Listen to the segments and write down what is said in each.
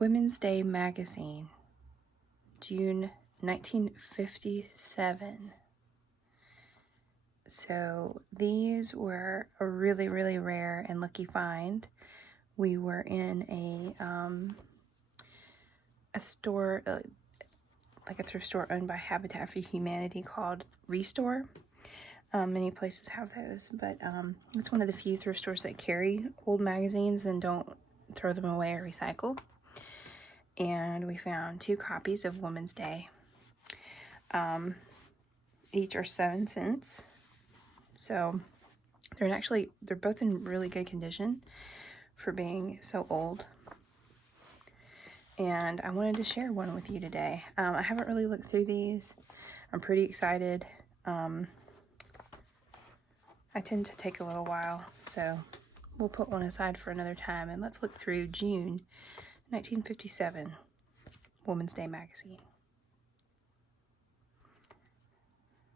Women's Day magazine, June 1957. So these were a really, really rare and lucky find. We were in a store, like a thrift store owned by Habitat for Humanity called Restore. Many places have those, but it's one of the few thrift stores that carry old magazines and don't throw them away or recycle. And we found 2 copies of Women's Day. Each are 7 cents. So they're both in really good condition for being so old. And I wanted to share one with you today. I haven't really looked through these. I'm pretty excited. I tend to take a little while, so we'll put one aside for another time, and let's look through June 1957 Women's Day magazine.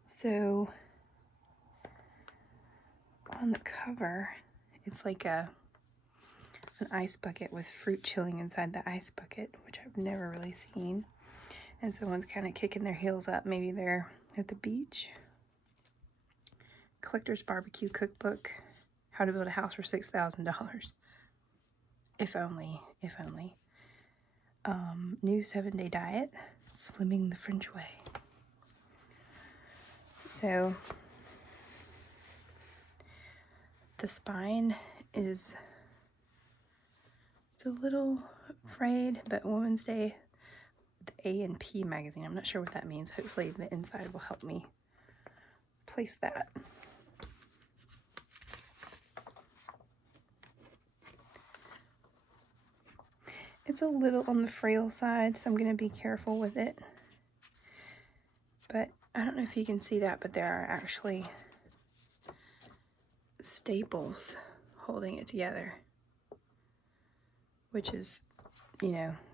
So on the cover, it's like an ice bucket with fruit chilling inside the ice bucket, which I've never really seen. And someone's kind of kicking their heels up. Maybe they're at the beach. Collector's Barbecue Cookbook, How to Build a House for $6,000. If only, if only. New 7-day diet, Slimming the French way. So the spine is, it's a little frayed, but Women's Day, the A and P magazine. I'm not sure what that means. Hopefully the inside will help me place that. It's a little on the frail side, so I'm going to be careful with it. But I don't know if you can see that, but there are actually staples holding it together, which is,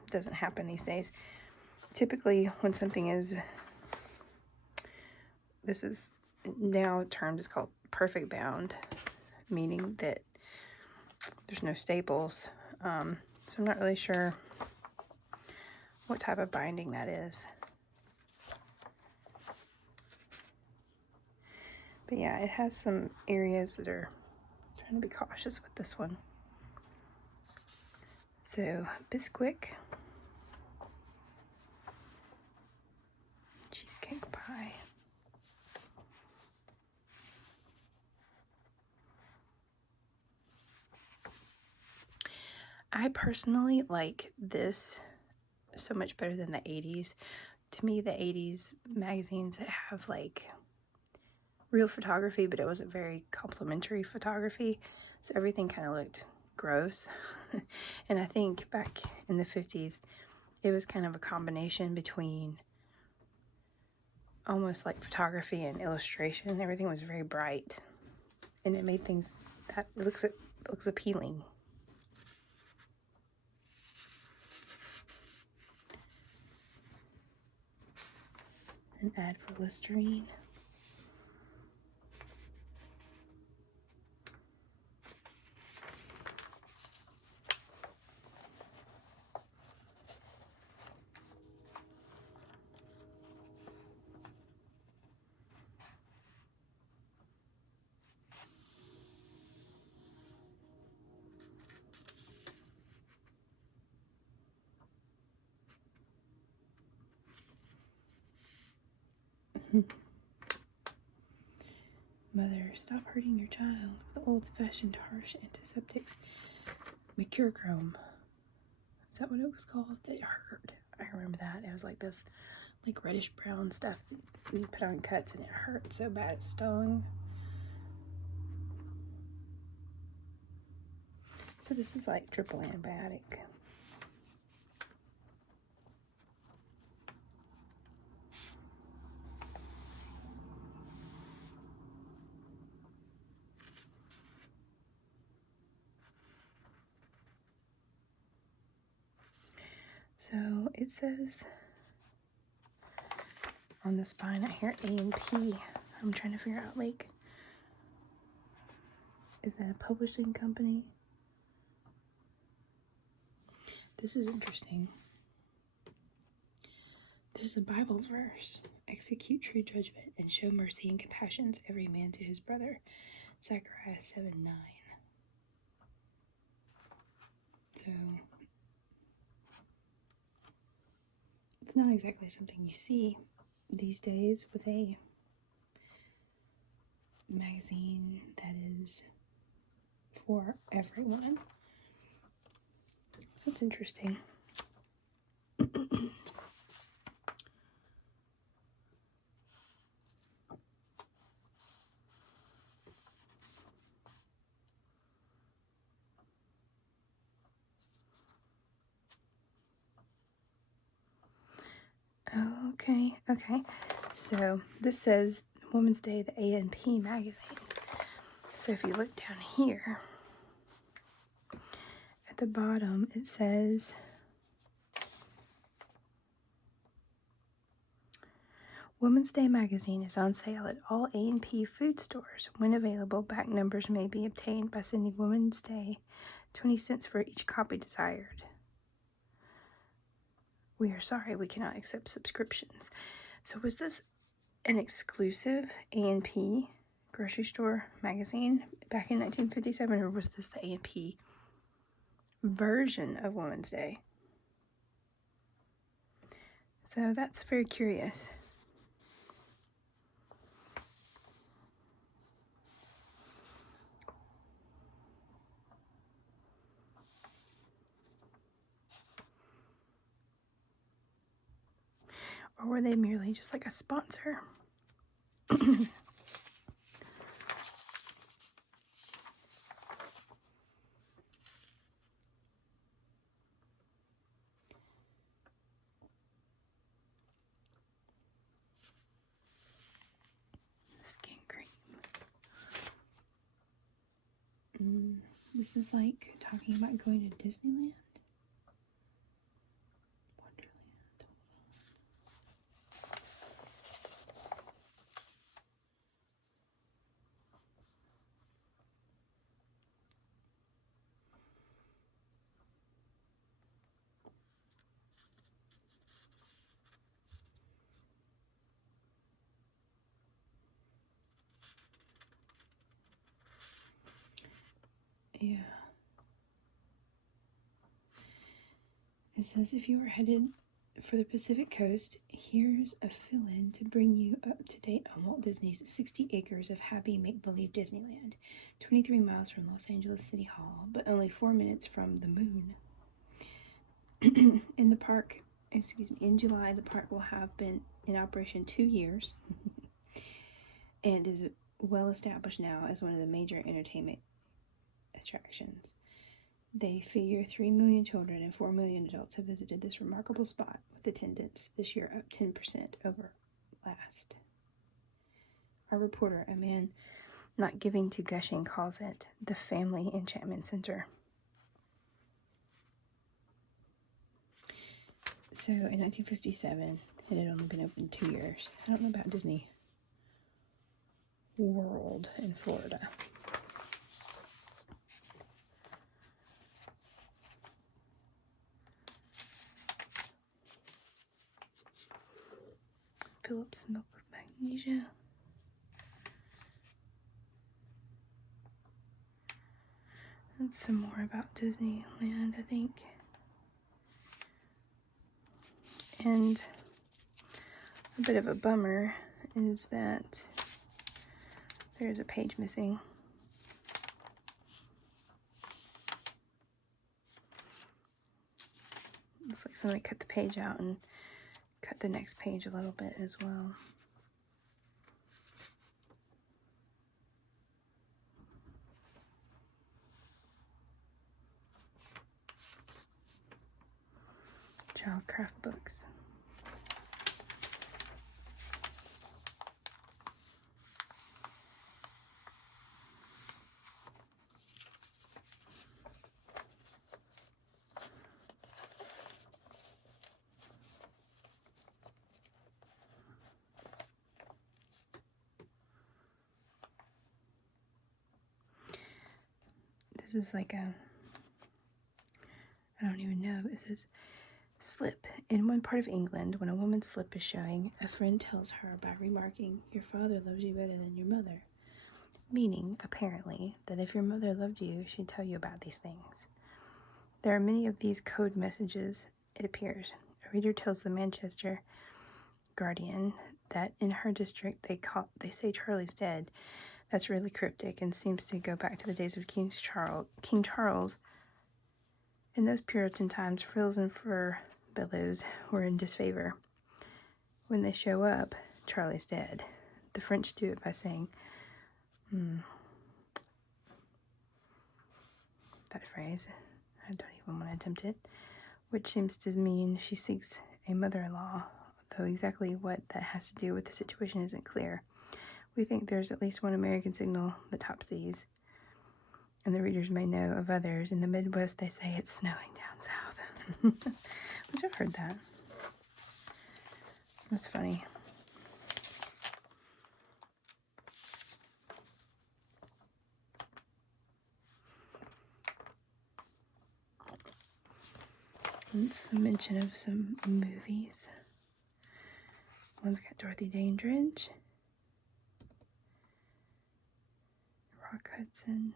doesn't happen these days. Typically, when something is, this is now termed is called perfect bound, meaning that there's no staples. So I'm not really sure what type of binding that is. But yeah, it has some areas that are trying to be cautious with this one. So, Bisquick, cheesecake pie. I personally like this so much better than the 80s. To me, the 80s magazines have like real photography, but it wasn't very complimentary photography, so everything kind of looked gross. And I think back in the 50s, it was kind of a combination between almost like photography and illustration. Everything was very bright, and it made things that looks appealing. An ad for Listerine. Mother, stop hurting your child with old-fashioned harsh antiseptics. Mercurochrome. Is that what it was called? It hurt. I remember that. It was like this, like reddish brown stuff that you put on cuts, and it hurt so bad it stung. So this is like triple antibiotic. So it says on the spine, I hear A and P. I'm trying to figure out, like, is that a publishing company? This is interesting. There's a Bible verse. Execute true judgment and show mercy and compassion to every man to his brother. Zechariah 7:9. So it's not exactly something you see these days with a magazine that is for everyone. So it's interesting. Okay. So this says Women's Day, the A&P magazine. So if you look down here, at the bottom, it says, Women's Day magazine is on sale at all A&P food stores. When available, back numbers may be obtained by sending Women's Day 20 cents for each copy desired. We are sorry, we cannot accept subscriptions. So was this an exclusive A&P grocery store magazine back in 1957, or was this the A&P version of Women's Day? So that's very curious. Or were they merely just like a sponsor? Skin cream. This is like talking about going to Disneyland. Wonderland. Yeah. It says if you are headed for the Pacific Coast, here's a fill-in to bring you up to date on Walt Disney's 60 acres of happy make-believe Disneyland, 23 miles from Los Angeles City Hall, but only 4 minutes from the moon. In July, the park will have been in operation 2 years and is well established now as one of the major entertainment attractions. They figure 3 million children and 4 million adults have visited this remarkable spot, with attendance this year up 10% over last. Our reporter, a man not giving to gushing, calls it the Family Enchantment Center. So in 1957, it had only been open 2 years. I don't know about Disney World in Florida. Phillips milk with magnesia. And some more about Disneyland, I think. And a bit of a bummer is that there's a page missing. Looks like somebody cut the page out and cut the next page a little bit as well. Child craft books. This is like a I don't even know. It says, slip. In one part of England, when a woman's slip is showing, a friend tells her by remarking, "Your father loves you better than your mother." Meaning, apparently, that if your mother loved you, she'd tell you about these things. There are many of these code messages, it appears. A reader tells the Manchester Guardian that in her district they say Charlie's dead. That's really cryptic and seems to go back to the days of King Charles. In those Puritan times, frills and fur billows were in disfavor. When they show up, Charlie's dead. The French do it by saying, that phrase, I don't even want to attempt it, which seems to mean she seeks a mother-in-law, though exactly what that has to do with the situation isn't clear. We think there's at least one American signal that tops these, and the readers may know of others. In the Midwest, they say it's snowing down south, which I've heard that. That's funny. And some mention of some movies. One's got Dorothy Dandridge, Rock Hudson,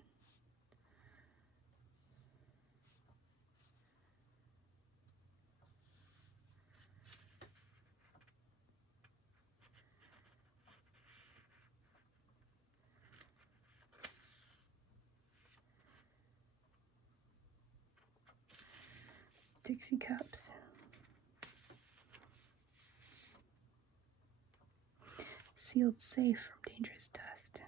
Dixie Cups, Sealed Safe from Dangerous Dust.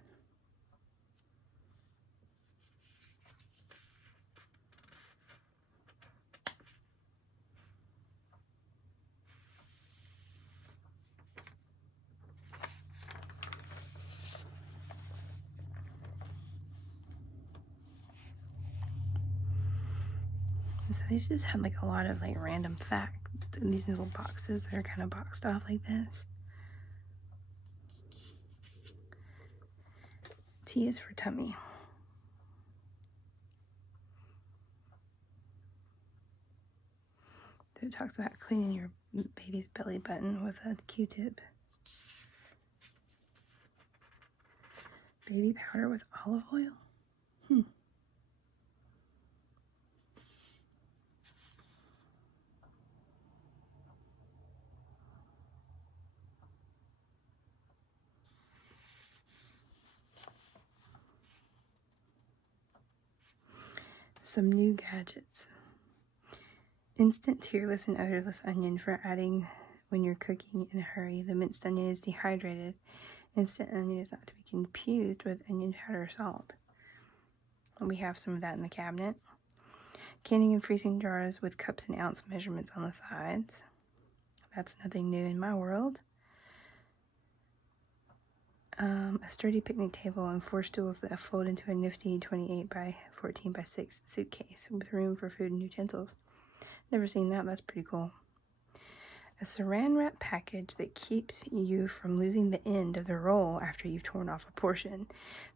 And so these just had like a lot of like random facts in these little boxes that are kind of boxed off like this. T is for tummy. It talks about cleaning your baby's belly button with a Q-tip. Baby powder with olive oil? Some new gadgets. Instant tearless and odorless onion for adding when you're cooking in a hurry. The minced onion is dehydrated. Instant onion is not to be confused with onion powder or salt. And we have some of that in the cabinet. Canning and freezing jars with cups and ounce measurements on the sides. That's nothing new in my world. A sturdy picnic table and 4 stools that fold into a nifty 28 by 14 by 6 suitcase with room for food and utensils. Never seen that, that's pretty cool. A saran wrap package that keeps you from losing the end of the roll after you've torn off a portion.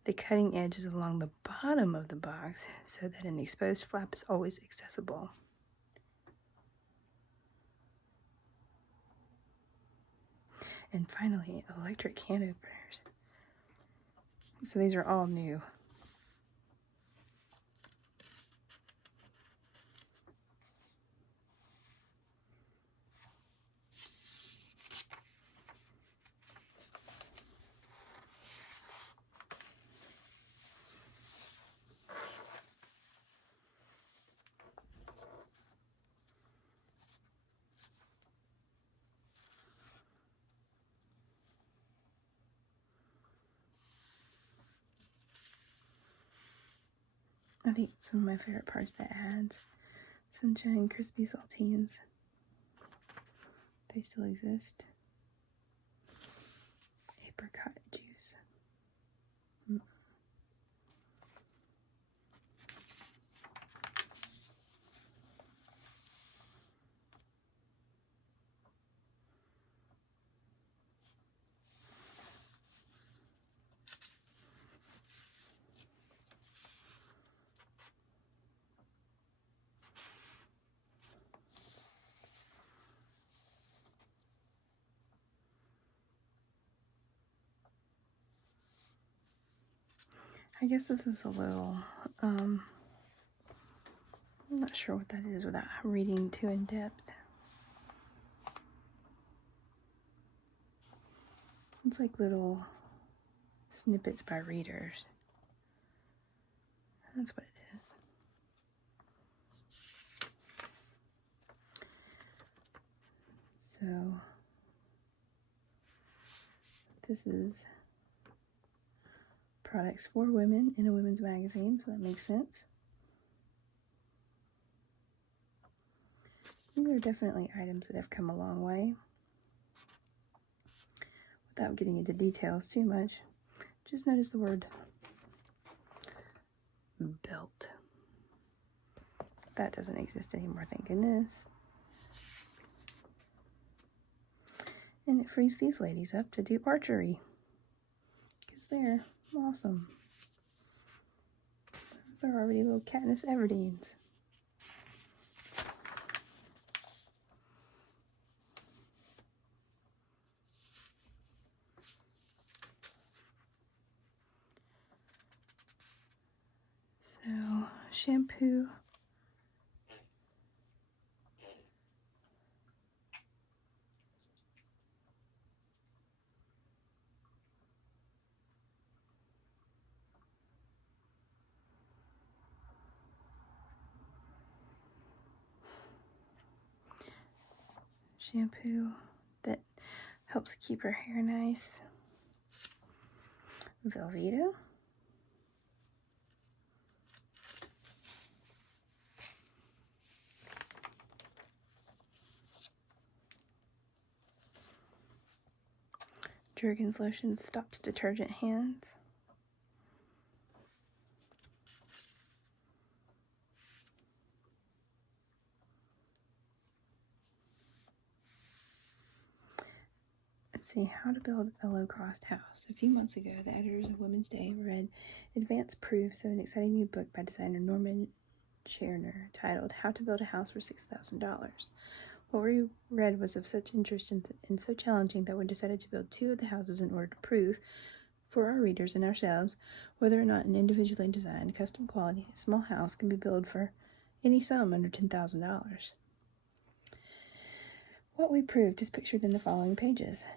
The cutting edge is along the bottom of the box so that an exposed flap is always accessible. And finally, electric can openers. So these are all new. I think some of my favorite parts, the ads. Sunshine Crispy Saltines. They still exist. Apricot juice. I guess this is a little, I'm not sure what that is without reading too in depth. It's like little snippets by readers. That's what it is. So, this is products for women in a women's magazine, so that makes sense. These are definitely items that have come a long way. Without getting into details too much, just notice the word belt. That doesn't exist anymore, thank goodness. And it frees these ladies up to do archery, because they're awesome. They're already little Katniss Everdeens. So, shampoo. Shampoo that helps keep her hair nice. Velveeta. Jergens lotion stops detergent hands. Let's see, how to build a low-cost house. A few months ago, the editors of Women's Day read advanced proofs of an exciting new book by designer Norman Cherner titled How to Build a House for $6,000. What we read was of such interest and so challenging that we decided to build 2 of the houses in order to prove, for our readers and ourselves, whether or not an individually designed, custom quality, small house can be built for any sum under $10,000. What we proved is pictured in the following pages.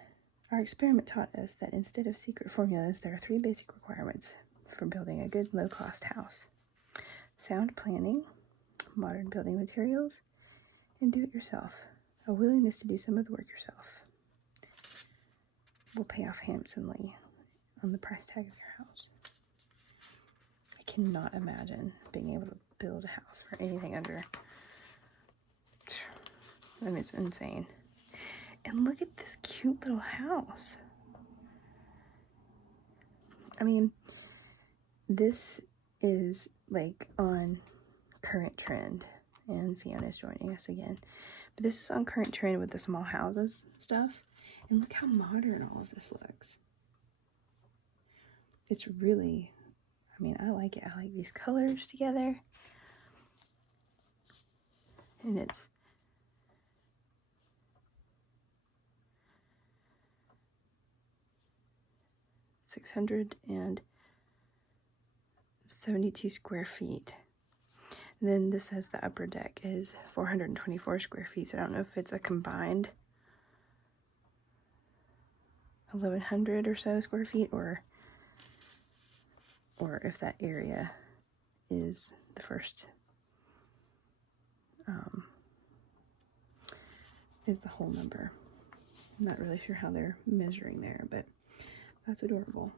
Our experiment taught us that instead of secret formulas, there are 3 basic requirements for building a good low-cost house: sound planning, modern building materials, and do-it-yourself. A willingness to do some of the work yourself will pay off handsomely on the price tag of your house. I cannot imagine being able to build a house for anything under, I mean, it's insane. And look at this cute little house. I mean, this is like on current trend, and Fiona's joining us again. But this is on current trend with the small houses stuff. And look how modern all of this looks. It's really, I mean, I like it. I like these colors together. And it's $672 square feet. And then this says the upper deck is 424 square feet. So I don't know if it's a combined 1,100 or so square feet, or if that area is the first, is the whole number. I'm not really sure how they're measuring there, but that's adorable.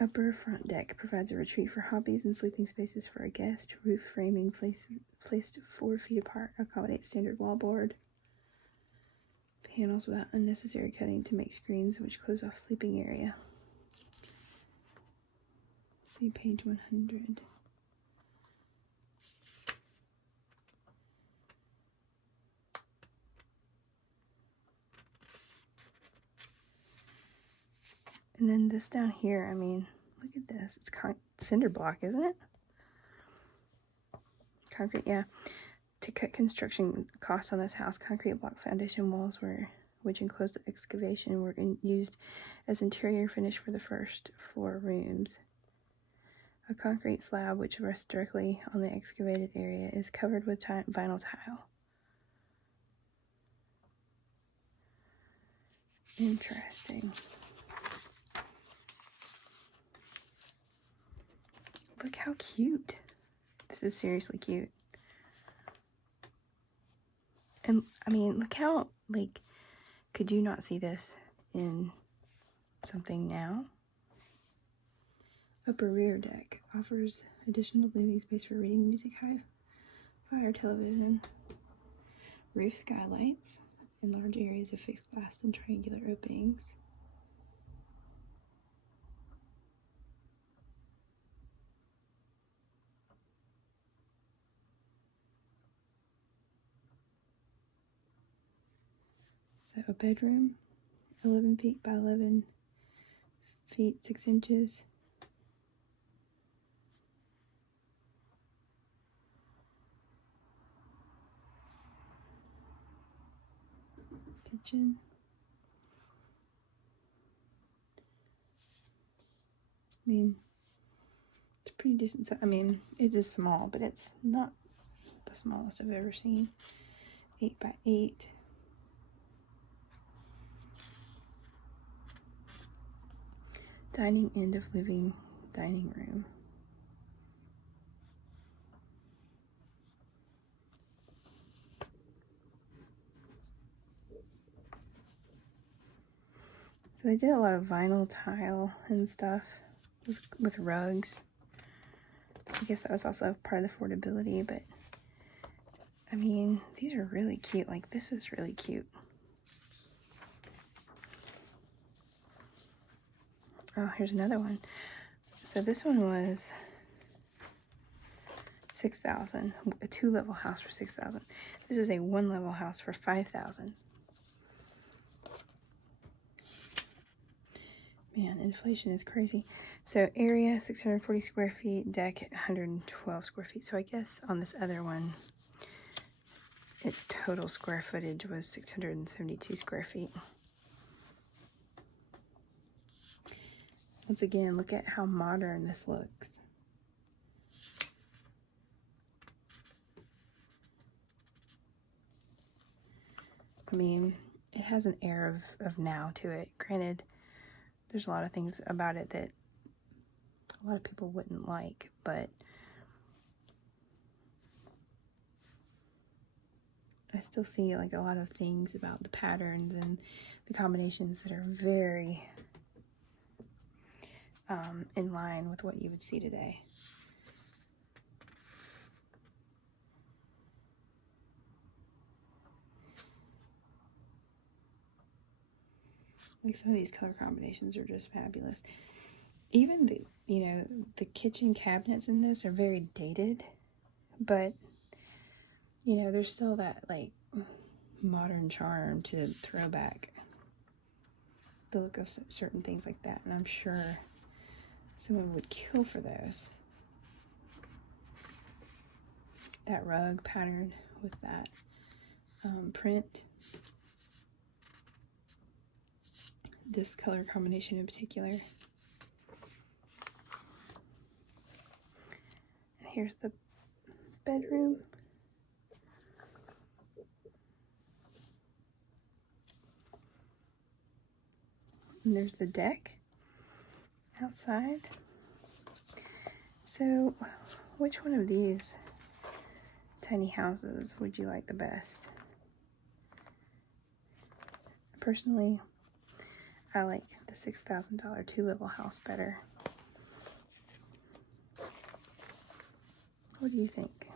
Upper front deck provides a retreat for hobbies and sleeping spaces for a guest. Roof framing placed 4 feet apart accommodates standard wallboard. Panels without unnecessary cutting to make screens which close off sleeping area. See page 100. And then this down here, I mean, look at this. It's cinder block, isn't it? Concrete, yeah. To cut construction costs on this house, concrete block foundation walls which enclosed the excavation were used as interior finish for the first floor rooms. A concrete slab which rests directly on the excavated area is covered with vinyl tile. Interesting. Look how cute. This is seriously cute. And I mean, look how, like, could you not see this in something now? Upper rear deck offers additional living space for reading, music, fire, television, roof skylights, and large areas of fixed glass and triangular openings. So a bedroom, 11 feet by 11 feet 6 inches. Kitchen. I mean, it's a pretty decent size. I mean, it is small, but it's not the smallest I've ever seen. 8 by 8. Dining end of living dining room. So they did a lot of vinyl tile and stuff with rugs. I guess that was also part of the affordability, but I mean, these are really cute. Like, this is really cute. Oh, here's another one. So this one was $6,000. A 2-level house for $6,000. This is a 1-level house for $5,000. Man, inflation is crazy. So area 640 square feet, deck 112 square feet. So I guess on this other one, its total square footage was 672 square feet. Once again, look at how modern this looks. I mean, it has an air of now to it. Granted, there's a lot of things about it that a lot of people wouldn't like, but I still see like a lot of things about the patterns and the combinations that are very in line with what you would see today. Like, some of these color combinations are just fabulous. Even the kitchen cabinets in this are very dated, but there's still that like modern charm to the throwback, the look of certain things like that, and I'm sure someone would kill for those. That rug pattern with that print. This color combination in particular. And here's the bedroom. And there's the deck outside. So, which one of these tiny houses would you like the best? Personally, I like the $6,000 2-level house better. What do you think?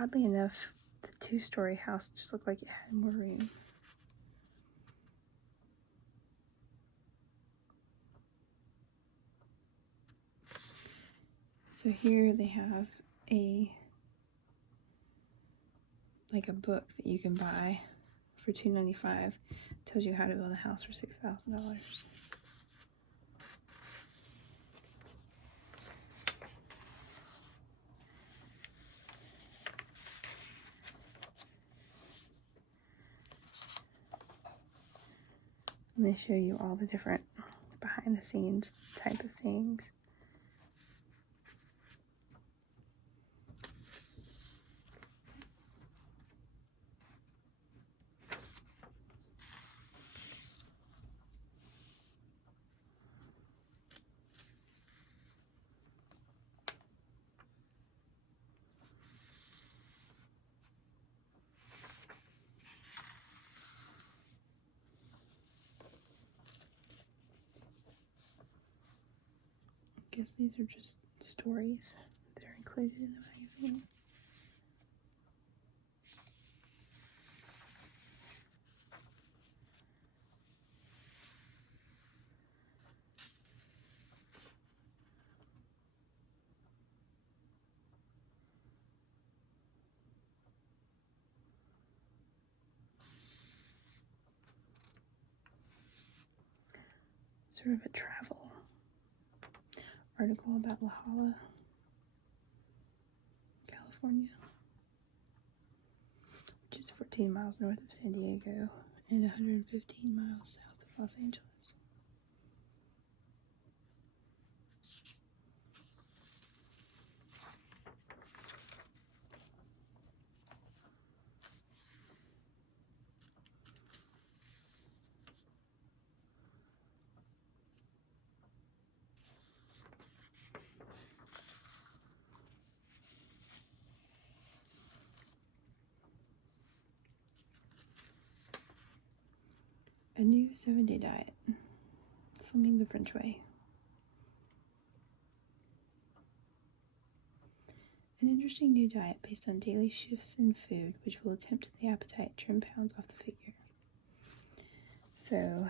Oddly enough, the 2-story house just looked like it had more room. So here they have a book that you can buy for $2.95. Tells you how to build a house for $6,000. And they show you all the different behind the scenes type of things. I guess these are just stories that are included in the magazine. Sort of a travel article about La Jolla, California, which is 14 miles north of San Diego and 115 miles south of Los Angeles. A new 7-day diet, slimming the French way. An interesting new diet based on daily shifts in food, which will attempt the appetite, trim pounds off the figure. So,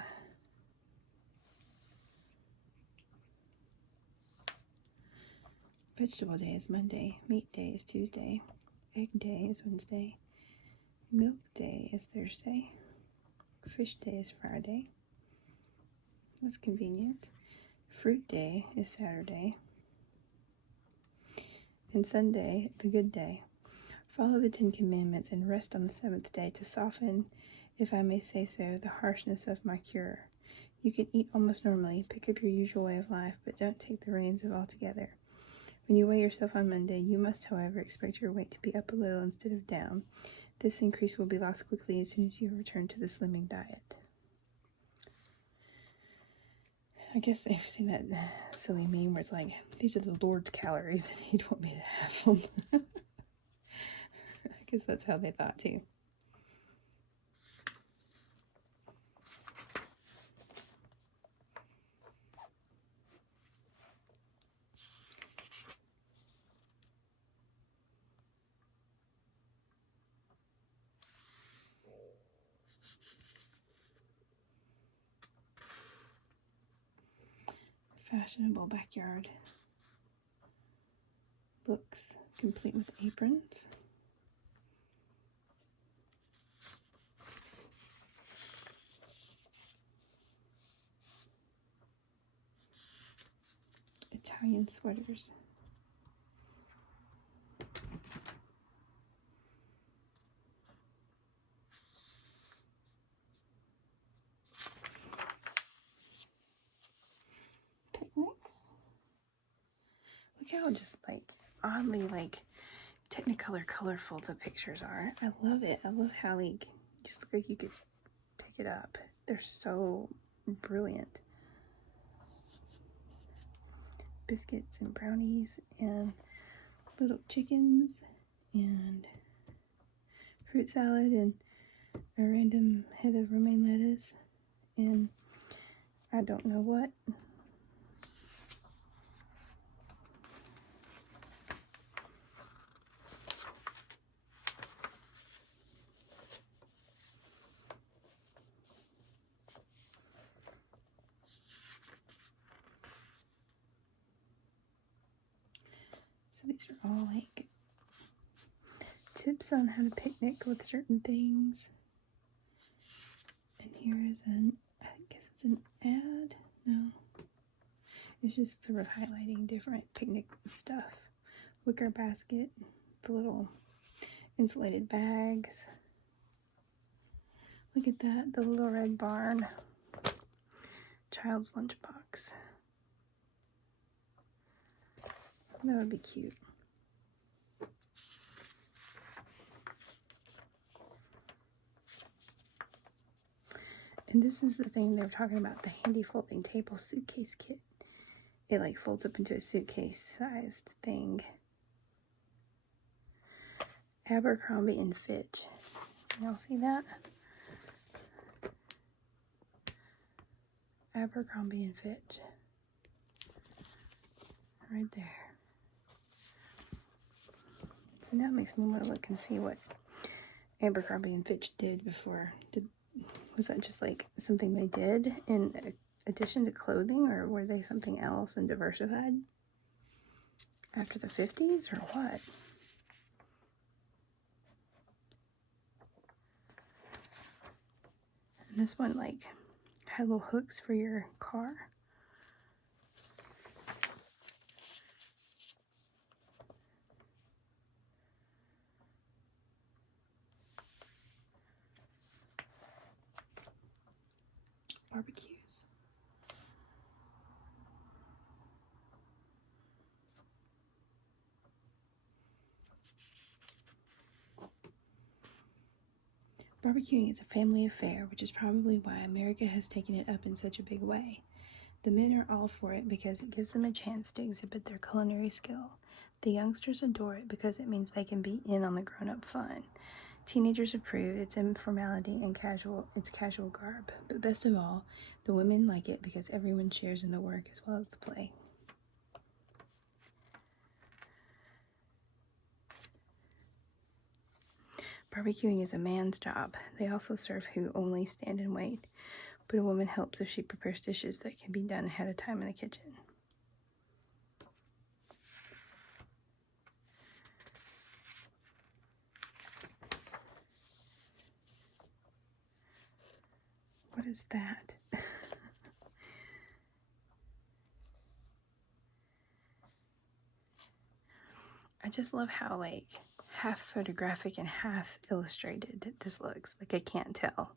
vegetable day is Monday, meat day is Tuesday, egg day is Wednesday, milk day is Thursday, fish day is Friday. That's convenient. Fruit day is Saturday. And Sunday, the good day. Follow the 10 Commandments and rest on the 7th day to soften, if I may say so, the harshness of my cure. You can eat almost normally, pick up your usual way of life, but don't take the reins of altogether. When you weigh yourself on Monday, you must, however, expect your weight to be up a little instead of down. This increase will be lost quickly as soon as you return to the slimming diet. I guess I've seen that silly meme where it's like, these are the Lord's calories and he'd want me to have them. I guess that's how they thought too. Fashionable backyard looks complete with aprons. Italian sweaters. Picnics. Look how just oddly Technicolor colorful the pictures are. I love it. I love how just look like you could pick it up. They're so brilliant. Biscuits and brownies and little chickens and fruit salad and a random head of romaine lettuce and I don't know what. So these are all tips on how to picnic with certain things. And here is I guess it's an ad? No. It's just sort of highlighting different picnic stuff. Wicker basket, the little insulated bags. Look at that, the little red barn. child's lunchbox. That would be cute. And this is the thing they were talking about, the handy folding table suitcase kit. It like folds up into a suitcase-sized thing. Abercrombie and Fitch. Y'all see that? Abercrombie and Fitch. Right there. So now it makes me want to look and see what Abercrombie and Fitch did before. Was that just like something they did in addition to clothing, or were they something else and diversified after the 50s, or what? And this one like had little hooks for your car. Barbecues. Barbecuing is a family affair, which is probably why America has taken it up in such a big way. The men are all for it because it gives them a chance to exhibit their culinary skill. The youngsters adore it because it means they can be in on the grown-up fun. Teenagers approve its informality and its casual garb. But best of all, the women like it because everyone shares in the work as well as the play. Barbecuing is a man's job. They also serve who only stand and wait. But a woman helps if she prepares dishes that can be done ahead of time in the kitchen. What is that? I just love how like half photographic and half illustrated this looks. Like I can't tell.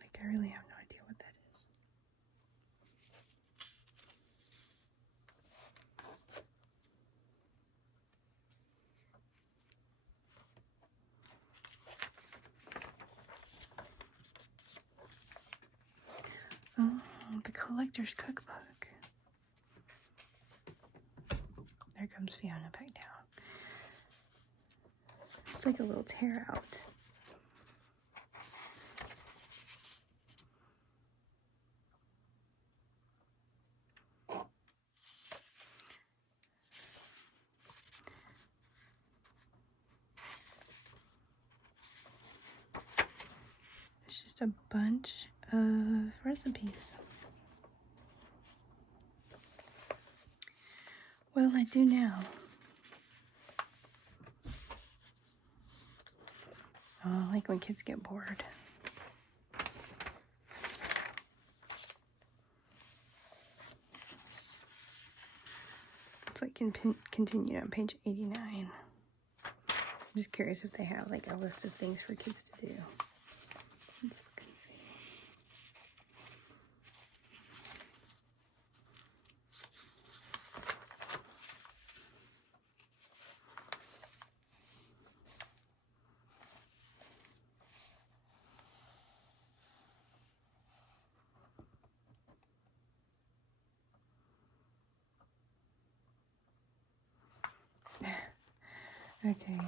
Like I really have no idea what that is. Oh, the collector's cookbook. There comes Fiona back down. It's like a little tear out. It's just a bunch of recipes. What'll I do now? Oh, I like when kids get bored. It's like continued on page 89. I'm just curious if they have like a list of things for kids to do. Let's look and see. Okay.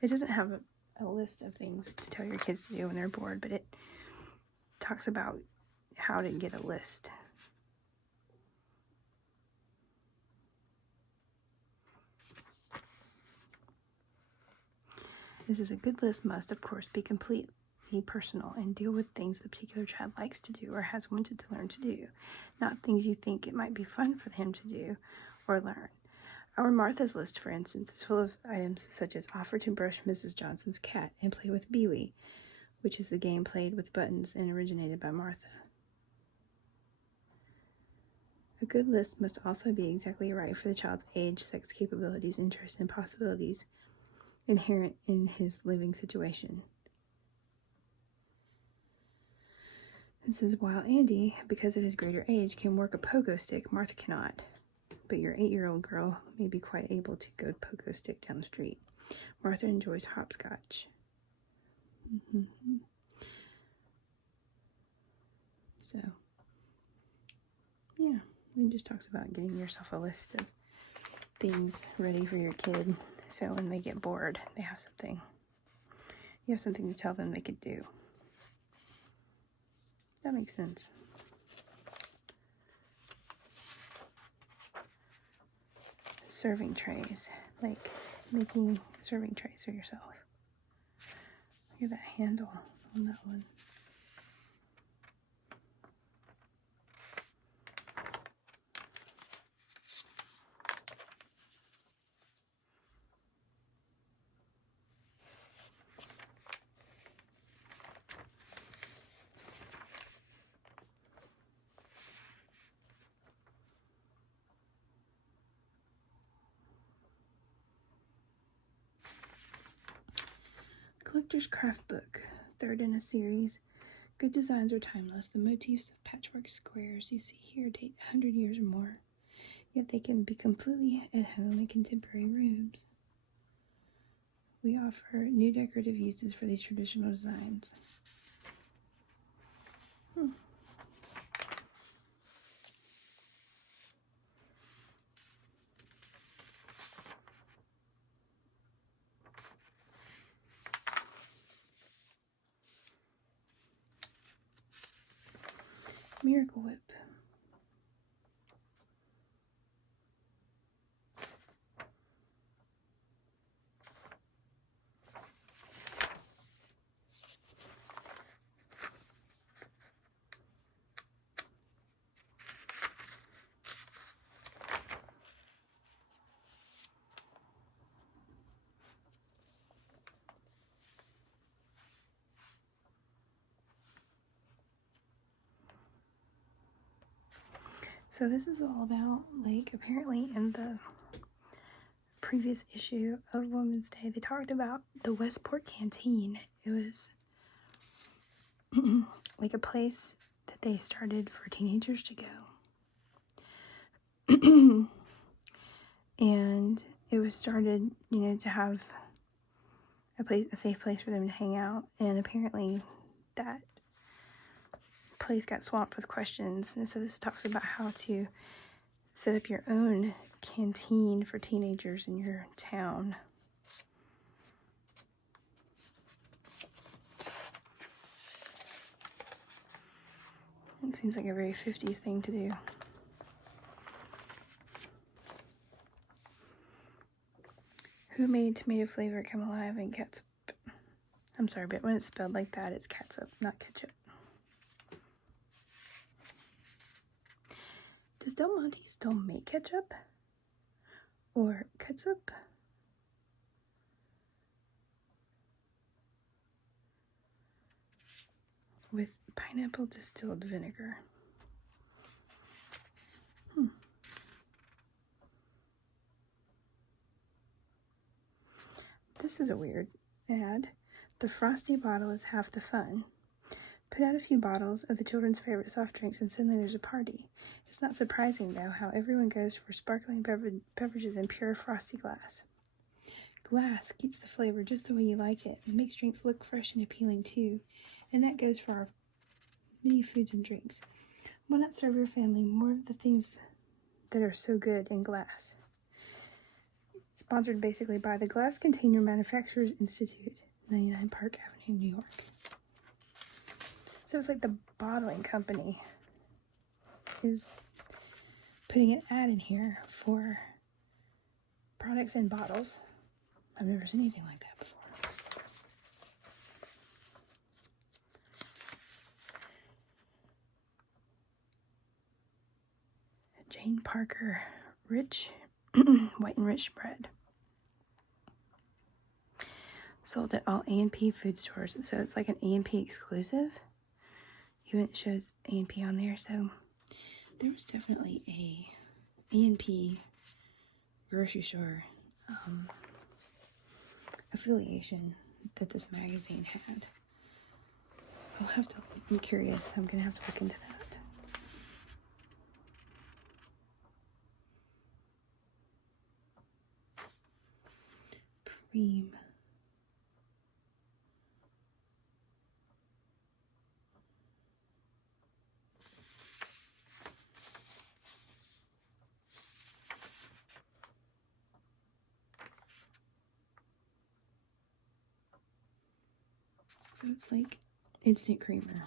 It doesn't have a list of things to tell your kids to do when they're bored, but it talks about how to get a list. This is a good list must, of course, be completely personal and deal with things the particular child likes to do or has wanted to learn to do, not things you think it might be fun for him to do or learn. Our Martha's list, for instance, is full of items such as offer to brush Mrs. Johnson's cat and play with Bewee, which is a game played with buttons and originated by Martha. A good list must also be exactly right for the child's age, sex, capabilities, interests, and possibilities inherent in his living situation. It says, while Andy, because of his greater age, can work a pogo stick, Martha cannot. But your 8-year-old girl may be quite able to go pogo stick down the street. Martha enjoys hopscotch. So, yeah, it just talks about getting yourself a list of things ready for your kid, so when they get bored, they have something. You have something to tell them they could do. That makes sense. Serving trays, like making serving trays for yourself. Look at that handle on that one. Collector's Craft Book, third in a series. Good designs are timeless. The motifs of patchwork squares you see here date 100 years or more, yet they can be completely at home in contemporary rooms. We offer new decorative uses for these traditional designs. Miracle Whip. So this is all about, like, apparently in the previous issue of Women's Day, they talked about the Westport Canteen. It was like a place that they started for teenagers to go. And it was started, to have a safe place for them to hang out. And apparently that place got swamped with questions. And so this talks about how to set up your own canteen for teenagers in your town. It seems like a very 50s thing to do. Who made tomato flavor come alive in catsup? I'm sorry, but when it's spelled like that, it's catsup, not ketchup. Does Del Monte still make ketchup? Or catsup? With pineapple distilled vinegar. This is a weird ad. The frosty bottle is half the fun. Put out a few bottles of the children's favorite soft drinks and suddenly there's a party. It's not surprising, though, how everyone goes for sparkling beverages in pure frosty glass. Glass keeps the flavor just the way you like it. It makes drinks look fresh and appealing, too. And that goes for our many foods and drinks. Why not serve your family more of the things that are so good in glass? Sponsored basically by the Glass Container Manufacturers Institute, 99 Park Avenue, New York. So it's like the bottling company is putting an ad in here for products in bottles. I've never seen anything like that before. Jane Parker, rich, white and rich bread. Sold at all A&P food stores. So it's like an A&P exclusive. Even it shows A&P on there. So there was definitely a E&P grocery store affiliation that this magazine had. I'm curious. I'm gonna have to look into that. Preem. So it's like instant creamer.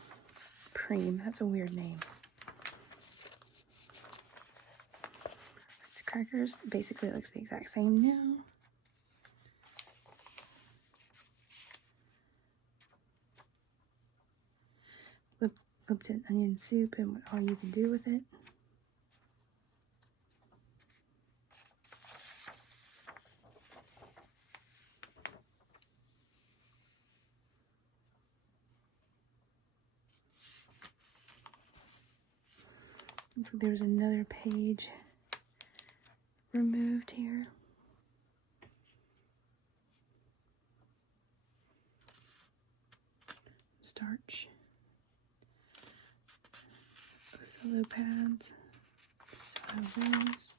Preem. That's a weird name. It's crackers. Basically looks the exact same now. Lipton onion soup and what all you can do with it. So there's another page removed here. Starch. Cello pads. Still have those.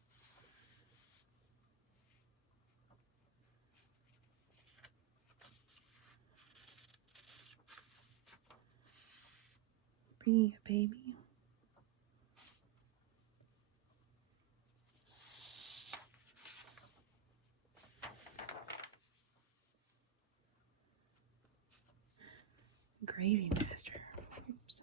Be a baby. Gravy master. Oops.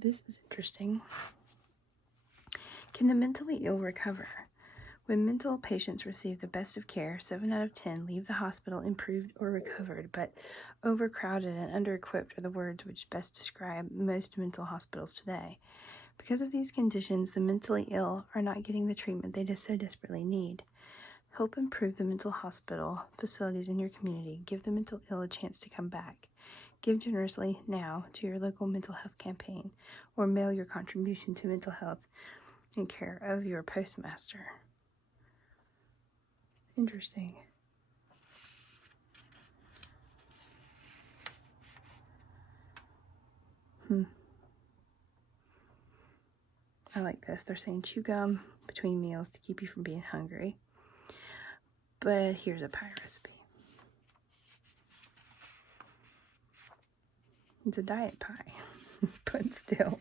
This is interesting. Can the mentally ill recover? When mental patients receive the best of care, 7 out of 10 leave the hospital improved or recovered, but overcrowded and under-equipped are the words which best describe most mental hospitals today. Because of these conditions, the mentally ill are not getting the treatment they so desperately need. Help improve the mental hospital facilities in your community. Give the mental ill a chance to come back. Give generously now to your local mental health campaign, or mail your contribution to mental health in care of your postmaster. Interesting. I like this. They're saying chew gum between meals to keep you from being hungry. But here's a pie recipe. It's a diet pie, but still.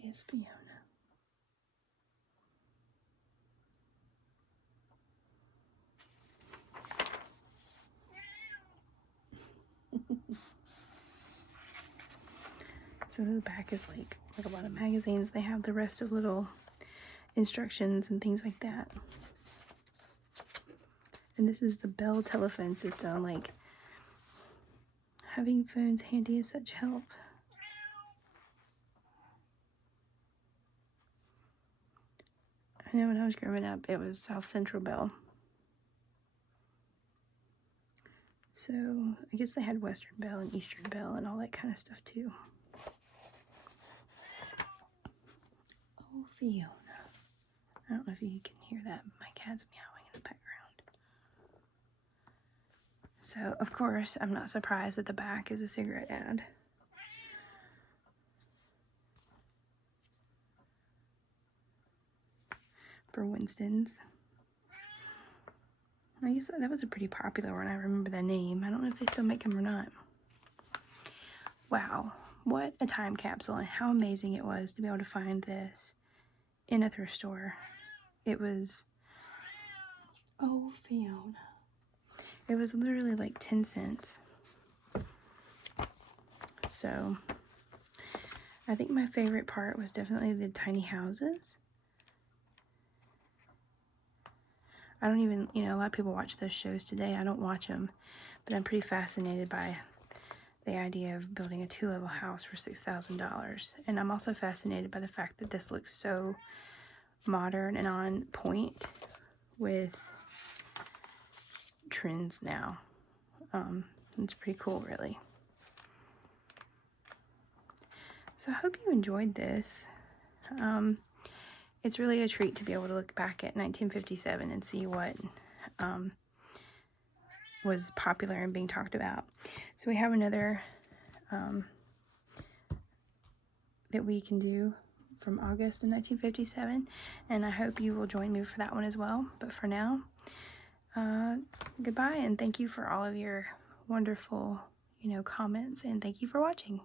Yes, Fiona. So the back is like a lot of magazines. They have the rest of little instructions and things like that. And this is the Bell telephone system. Like, having phones handy is such help. I know when I was growing up, it was South Central Bell. So I guess they had Western Belle and Eastern Belle and all that kind of stuff too. Oh, Fiona. I don't know if you can hear that, but my cat's meowing in the background. So, of course, I'm not surprised that the back is a cigarette ad. For Winston's. I guess that was a pretty popular one. I remember the name. I don't know if they still make them or not. Wow, what a time capsule, and how amazing it was to be able to find this in a thrift store. It was, oh, Fiona. It was literally like 10 cents. So, I think my favorite part was definitely the tiny houses. I don't even, a lot of people watch those shows today. I don't watch them, but I'm pretty fascinated by the idea of building a 2-level house for $6,000. And I'm also fascinated by the fact that this looks so modern and on point with trends now. It's pretty cool, really. So I hope you enjoyed this. It's really a treat to be able to look back at 1957 and see what was popular and being talked about. So we have another that we can do from August of 1957, and I hope you will join me for that one as well. But for now, goodbye, and thank you for all of your wonderful, comments, and thank you for watching.